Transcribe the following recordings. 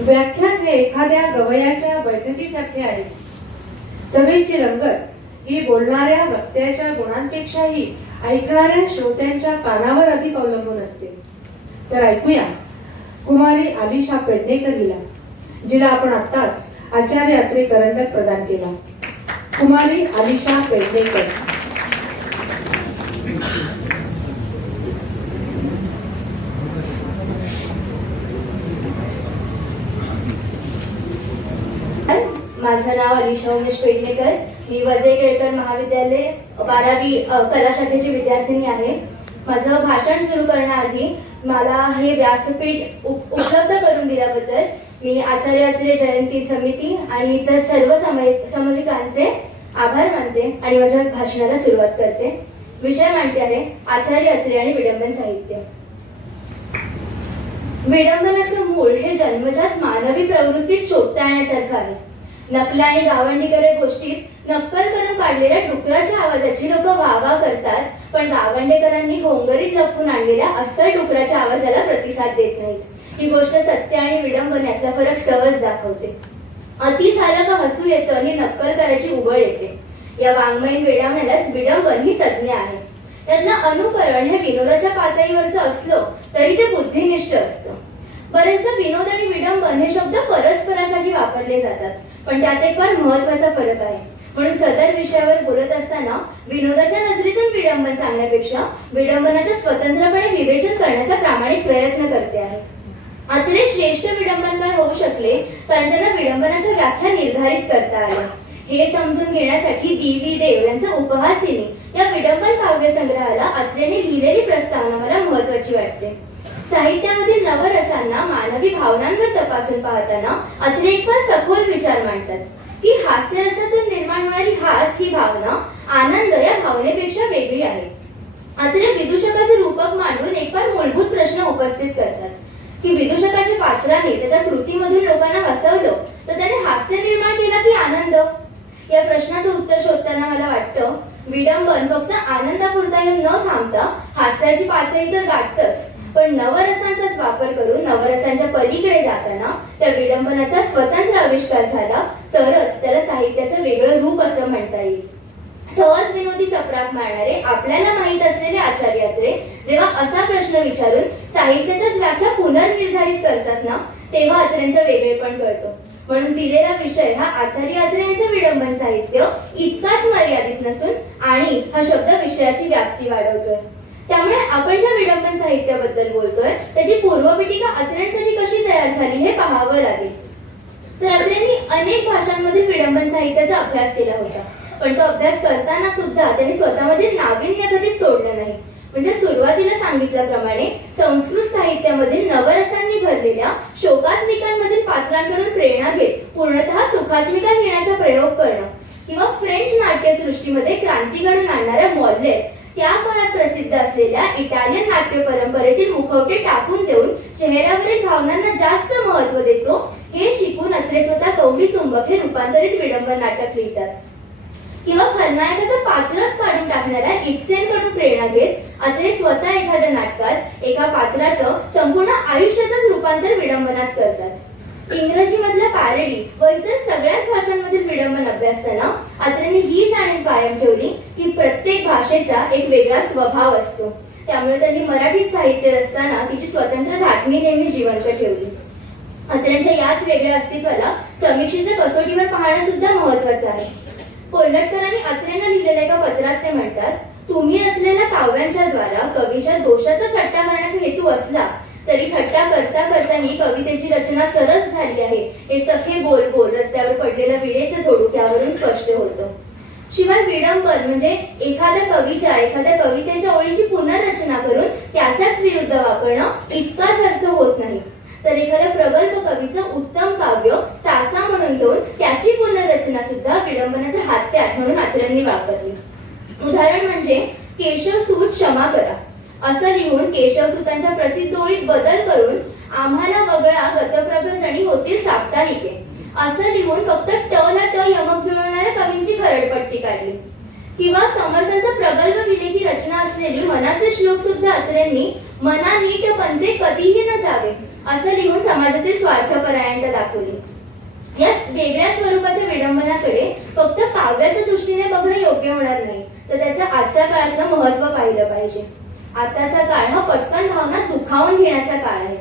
व्याख्यान हे एखाद्या गवयाच्या बैठकीसारखे आहे. सभेची रंगत ही बोलणाऱ्या वक्त्याच्या गुणांपेक्षाही ऐकणाऱ्या श्रोत्यांच्या कानावर अधिक अवलंबून असते. तर ऐकूया कुमारी आलिशा पेडणेकर हिला जिला आपण आत्ताच आचार्य अत्रे करंडक प्रदान केला. कुमारी आलिशा पेडणेकर. माझं नाव अलिशा उमेश पेडणेकर. मी वजय केळकर महाविद्यालय बारावी कला शाखेची विद्यार्थिनी आहे. माझं भाषण सुरू करण्याआधी मला हे व्यासपीठ उप- उपलब्ध करून दिल्याबद्दल मी आचार्य अत्रे जयंती समिती आणि इतर सर्व समय समविकांचे आभार मानते आणि माझ्या भाषणाला सुरुवात करते. विषय मांडते आहे आचार्य अत्रे आणि विडंबन साहित्य. विडंबनाचं मूळ हे जन्मजात मानवी प्रवृत्तीत शोधता येण्यासारखं आहे. नकला आणि गावंडीकडे या गोष्टीत नक्कल करून काढलेल्या डुकराच्या आवाजाची लोक वावा करतात पण गावंडेकरांनी घोंगरीत लपवून आणलेल्या अस्सल डुकराच्या आवाजाला प्रतिसाद देत नाहीत. ही गोष्ट सत्य आणि विडंबन यातला फरक सहज दाखवते. अति झालं का हसू येतं आणि नक्कल करायची उबळ येते. या वाङ्मयीन विडंबनालाच विडंबन ही संज्ञा आहे. त्यांना अनुकरण हे विनोदाच्या पातळीवरचं असलं तरी ते बुद्धिनिष्ठ असतं. बरेचदा विनोद आणि विडंबन हे शब्द परस्परासाठी वापरले जातात पण त्यात एक फार महत्त्वाचा फरक आहे. म्हणून सदर विषयावर बोलत असताना विनोदाच्या नजरेतून विडंबन सांगण्यापेक्षा विडंबनाचं स्वतंत्रपणे विवेचन करण्याचा प्रामाणिक प्रयत्न करते आहे. अत्रे श्रेष्ठ विडंबनकार होऊ शकले कारण त्यांना विडंबनाच्या व्याख्या निर्धारित करता आल्या. हे समजून घेण्यासाठी दिवी देव यांचा उपहासिनी या विडंबन काव्य संग्रहाला अत्रेने लिहिलेली प्रस्तावना मला महत्वाची वाटते. साहित्यामधील नवरसांना मानवी भावनांवर तपासून पाहताना अत्रे एक फार सखोल विचार मांडतात. की हास्यरसातून निर्माण होणारी हास ही भावना आनंद या भावनेपेक्षा वेगळी आहे. अत्रे विदूषकाचे रूपक मांडून एक फार मूलभूत प्रश्न उपस्थित करतात. की विदूषकाच्या पात्राने त्याच्या कृतीमधून लोकांना हसवलं तर त्याने हास्य निर्माण केला की आनंद? या प्रश्नाचं उत्तर शोधताना मला वाटतं विडंबन फक्त आनंदापुरता येऊन न थांबता हास्याची पातळी तर गाठतच. पण नवरसांचाच वापर करून नवरसांच्या पलीकडे जाताना त्या विडंबनाचा स्वतंत्र आविष्कार झाला तरच त्याला साहित्याचं वेगळं रूप असं म्हणता येईल. सहज विनोदी चपराक मारणारे आपल्याला माहीत असलेले आचार्य अत्रे जेव्हा असा प्रश्न विचारून साहित्याच्याच व्याख्या पुनर्निर्धारित करतात ना तेव्हा अत्रेंचं वेगळेपण कळतं. म्हणून दिलेला विषय हा आचार्य अत्रे विडंबन साहित्य इतकाच मर्यादित नसून आणि हा शब्द विषयाची व्याप्ती वाढवतोय. त्यामुळे आपण ज्या विडंबन साहित्याबद्दल बोलतोय त्याची पूर्वपीठिका अत्र्यांसाठी कशी तयार झाली हे पाहावं लागेल. तर अत्र्यांनी अनेक भाषांमधील विडंबन साहित्याचा अभ्यास केला होता. पण तो अभ्यास करताना सुद्धा त्यांनी स्वतःमधील नाविन्य कधीच सोडलं नाही. म्हणजे सुरुवातीला सांगितल्याप्रमाणे संस्कृत साहित्यामधील नवरसांनी भरलेल्या शोकात्मिकांमधील पात्रांकडून प्रेरणा घेत पूर्णतः सुखात्मिका घेण्याचा प्रयोग करणं किंवा फ्रेंच नाट्यसृष्टीमध्ये क्रांती घडून आणणाऱ्या मॉडलेट त्या काळात प्रसिद्ध असलेल्या इटालियन नाट्य परंपरेतील मुखवटे टाकून देऊन चेहऱ्यावरील भावनांना जास्त महत्त्व देतो हे शिकून अत्रे स्वतः कवडी चुंबक हे रूपांतरित विडंबन नाटक लिहितात. किंवा खलनायकाचं पात्रच काढून टाकणाऱ्या इप्सेन कडून प्रेरणा घेत अत्रे स्वतः एखाद्या नाटकात एका पात्राचं संपूर्ण आयुष्याचंच रूपांतर विडंबनात करतात. इंग्रजी मधल्या पॅरडी व इतर सगळ्याच भाषांमधील विडंबन अभ्यासताना अत्रेने ही जाणीव कायम ठेवली की प्रत्येक भाषेचा एक वेगळा स्वभाव असतो. त्यामुळे त्यांनी मराठीत साहित्य रचताना तिची स्वतंत्र धाटणी नेहमी जिवंत ठेवली. अत्र्यांच्या याच वेगळ्या अस्तित्वाला समीक्षेच्या कसोटीवर पाहणं सुद्धा महत्वाचं आहे. कोल्हटकरांनी अत्रेनं लिहिलेल्या एका पत्रात ते म्हणतात तुम्ही रचलेल्या काव्यांच्या द्वारा कवीच्या दोषाचा थट्टा करण्याचा हेतू असला तरी थट्टा करता करता ही कवितेची रचना सरस झाली आहे. हे सखे बोल बोल रस्त्यावर पडलेलं विडेचे झोडूक्यावरून स्पष्ट होतं. शिवाय विडंबन म्हणजे एखाद्या कवीच्या एखाद्या कवितेच्या ओळीची पुनर्रचना करून त्याच्याच विरुद्ध वापरणं इतकाच अर्थ होत नाही. तर एखाद्या प्रगल्भ कवीचं उत्तम काव्य साचा म्हणून घेऊन त्याची पुनर्रचना सुद्धा विडंबनाचा हात्यार शब्दांनी वापरली. उदाहरण म्हणजे केशवसूत क्षमा करा. असं लिहून केशवसूतांच्या प्रसिद्ध ओळीत बदल करून आम्हाला वगळा गतप्रभणी होतील साप्ताहिके. असं लिहून फक्त ट ला ट यमक जुळवणाऱ्या कवींची खरडपट्टी काढली. किंवा समर्थांचा प्रगल्भ विलेखी रचना असलेली मनाचे श्लोक सुद्धा अत्रेंनी मना नीट पंथे कधीही न जावे असं लिहून समाजातील स्वार्थपरायणता दाखवली. या वेगळ्या स्वरूपाच्या विडंबनाकडे फक्त काव्याच्या दृष्टीने बघणं योग्य होणार नाही. तर त्याचं आजच्या काळातलं महत्त्व पाहिलं पाहिजे. आताचा काळ हा पटकन भावना दुखावून घेण्याचा काळ आहे.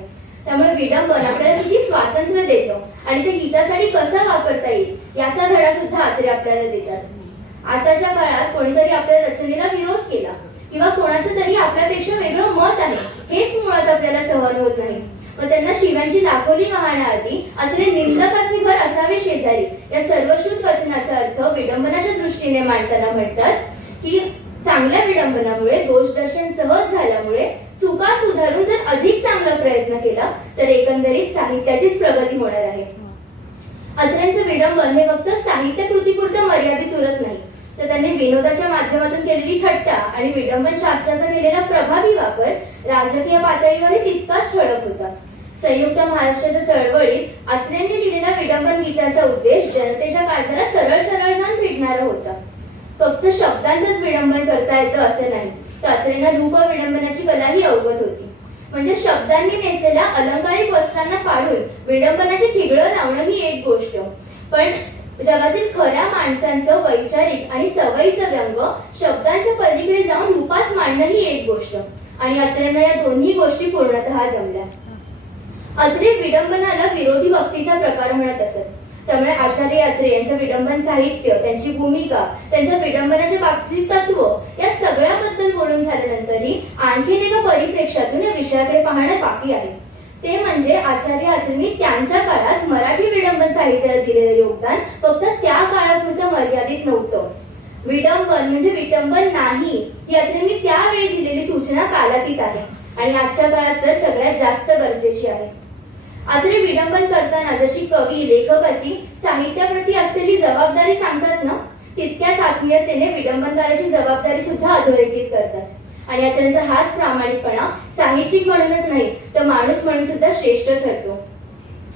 त्यामुळे विडंबन आपल्याला किती स्वातंत्र्य देतं आणि ते हितासाठी कसं वापरता येईल याचा धडा सुद्धा आत्रे आपल्याला देतात. आताच्या काळात कोणीतरी आपल्या रचनेला विरोध केला किंवा कोणाचं तरी आपल्यापेक्षा वेगळं मत आहे हेच मुळात आपल्याला सहन होत नाही. मग त्यांना शिव्यांची लाखोली वाहण्याआधी अत्रे निंदकाचे घर असावे शेजारी. या सर्वश्रुत वचनाचा अर्थ विडंबनाच्या दृष्टीने मांडताना म्हणतात की चांगल्या विडंबनामुळे दोषदर्शन सहज झाल्यामुळे चुका सुधारून जर अधिक चांगला प्रयत्न केला तर एकंदरीत साहित्याचीच प्रगती होणार आहे. अत्र्यांचं विडंबन हे फक्त साहित्य कृतीपुरतं मर्यादित उरत नाही. तर त्यांनी विनोदाच्या माध्यमातून केलेली थट्टा आणि विडंबन शास्त्राचा केलेला प्रभावी वापर राजकीय पातळीवरही तितकाच ठळक होता. संयुक्त महाराष्ट्राच्या चळवळीत अत्र्यांनी दिलेला विडंबन गीताचा उद्देश जनतेच्या काळजाला सरळ सरळ जाऊन भिडणारा होता. फक्त शब्दांचंच विडंबन करता येतं असं नाही तर अत्रेंना रूप विडंबनाची कलाही अवगत होती. म्हणजे शब्दांनी नेसलेल्या अलंकारिक वस्त्रांना फाडून विडंबनाची ठिगळं लावणं ही एक गोष्ट. पण जगातील खऱ्या माणसांचं वैचारिक आणि सवयीचं व्यंग शब्दांच्या पलीकडे जाऊन रूपात मांडणं ही एक गोष्ट. आणि अत्रेंना या दोन्ही गोष्टी पूर्णतः जमल्या. अत्रे विडंबनाला विरोधी भक्तीचा प्रकार म्हणत असत. त्यामुळे आचार्य अत्रे यांचं विडंबन साहित्य त्यांची भूमिका त्यांच्या विडंबनाच्या बाबतीत तत्व या सगळ्याबद्दल बोलून झाल्यानंतरही आणखीन एका परिप्रेक्षातून या विषयाकडे पाहणं बाकी आहे. ते म्हणजे आचार्य अत्रेंनी त्यांच्या काळात मराठी विडंबन साहित्याला दिलेलं योगदान फक्त त्या काळापुरतं मर्यादित नव्हतं. विडंबन म्हणजे विटंबन नाही यात्रेंनी अत्रेंनी त्यावेळी दिलेली सूचना कालातीत आहे. आणि आजच्या काळात तर सगळ्यात जास्त गरजेची आहे. अत्रे विडंबन करताना जशी कवी लेखकाची साहित्याप्रती असलेली जबाबदारी सांगतात ना तितक्याच आत्मीयतेने विडंबनकाराची जबाबदारी सुद्धा अधोरेखित करतात. आणि त्यांचा हाच प्रामाणिकपणा साहित्यिक म्हणूनच नाही तर माणूस म्हणून सुद्धा श्रेष्ठ ठरतो.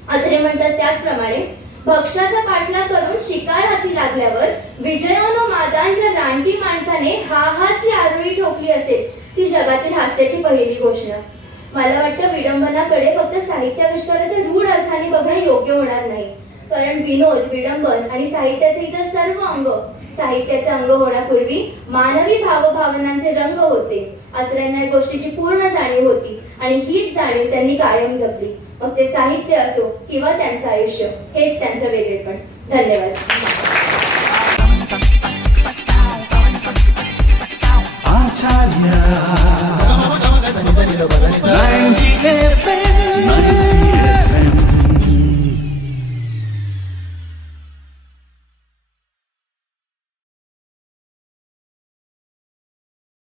अत्रे म्हणतात त्याचप्रमाणे भक्ष्याचा पाठलाग करून शिकार हाती लागल्यावर विजयोनो मादांच्या रानटी माणसाने हा हाची आरोळी ठोकली असेल ती जगातील हास्याची पहिली घोषणा. मला वाटतं विडंबनाकडे फक्त साहित्याविष्काराच्या रूढ अर्थाने बघणं योग्य होणार नाही. कारण विनोद विडंबन आणि साहित्याचे इतर सर्व अंग साहित्याचे अंग होण्यापूर्वी मानवी भावभावनांचे रंग होते. अत्र्यांना या गोष्टीची पूर्ण जाणीव होती आणि हीच जाणीव त्यांनी कायम जपली. मग ते साहित्य असो किंवा त्यांचं आयुष्य हेच त्यांचं वेगळेपण. धन्यवाद.